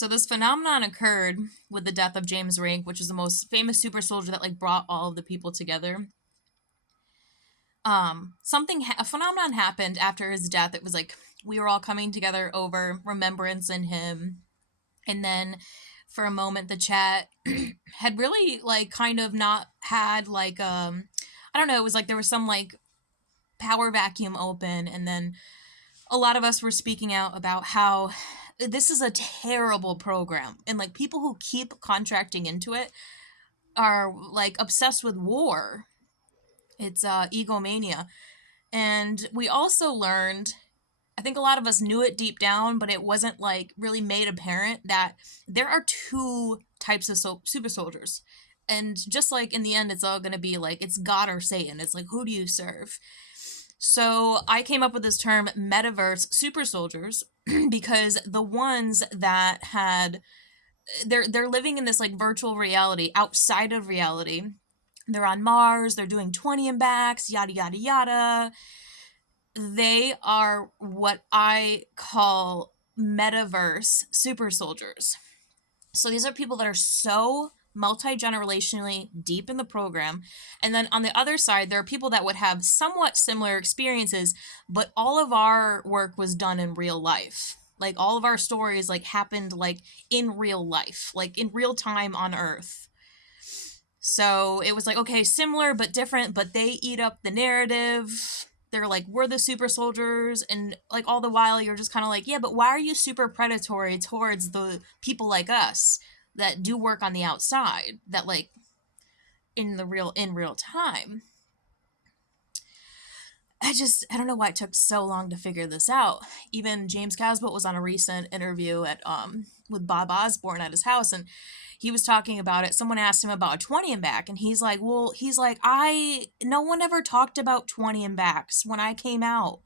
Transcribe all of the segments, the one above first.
So this phenomenon occurred with the death of James Rink, which is the most famous super soldier that like brought all of the people together. A phenomenon happened after his death. It was like we were all coming together over remembrance in him, and then for a moment the chat had really like kind of not had like I don't know, it was like there was some like power vacuum open, and then a lot of us were speaking out about how this is a terrible program, and like people who keep contracting into it are like obsessed with war. It's egomania. And we also learned, I think a lot of us knew it deep down, but it wasn't like really made apparent that there are two types of super soldiers. And just like in the end, it's all going to be like, it's God or Satan. It's like, who do you serve? So I came up with this term, metaverse super soldiers, because the ones that had, they're living in this like virtual reality outside of reality. They're on Mars, they're doing 20 and backs, yada, yada, yada. They are what I call metaverse super soldiers. So these are people that are so multi-generationally deep in the program. And then on the other side, there are people that would have somewhat similar experiences, but all of our work was done in real life. Like all of our stories like happened like in real life, like in real time on Earth. So it was like, okay, similar but different, but they eat up the narrative. They're like, we're the super soldiers. And like all the while you're just kind of like, yeah, but why are you super predatory towards the people like us that do work on the outside, that like in real time? I don't know why it took so long to figure this out. Even James Casbolt was on a recent interview at with Bob Osborne at his house, and he was talking about it. Someone asked him about a 20 and back, and he's like, no one ever talked about 20 and backs when I came out,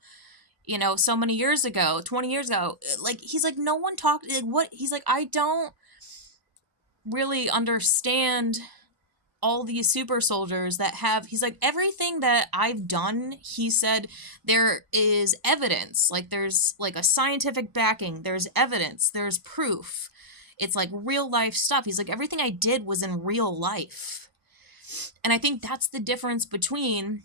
so many years ago, 20 years ago. Like, he's like, no one talked, like, what? He's like, I don't really understand all these super soldiers that have, he's like, everything that I've done, he said, there is evidence, like there's like a scientific backing, there's evidence, there's proof, it's like real life stuff. He's like, everything I did was in real life. And I think that's the difference between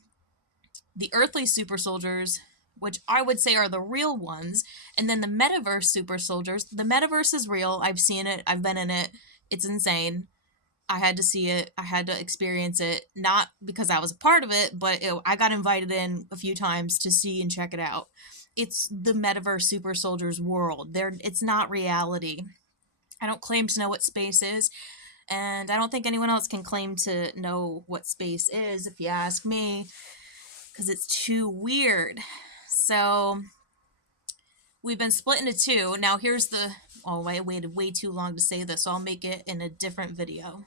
the earthly super soldiers, which I would say are the real ones, and then the metaverse super soldiers. The metaverse is real. I've seen it, I've been in it, it's insane. I had to see it. I had to experience it, not because I was a part of it, but I got invited in a few times to see and check it out. It's the metaverse super soldiers world. It's not reality. I don't claim to know what space is, and I don't think anyone else can claim to know what space is, if you ask me, because it's too weird. So we've been split into two. Now here's I waited way too long to say this, so I'll make it in a different video.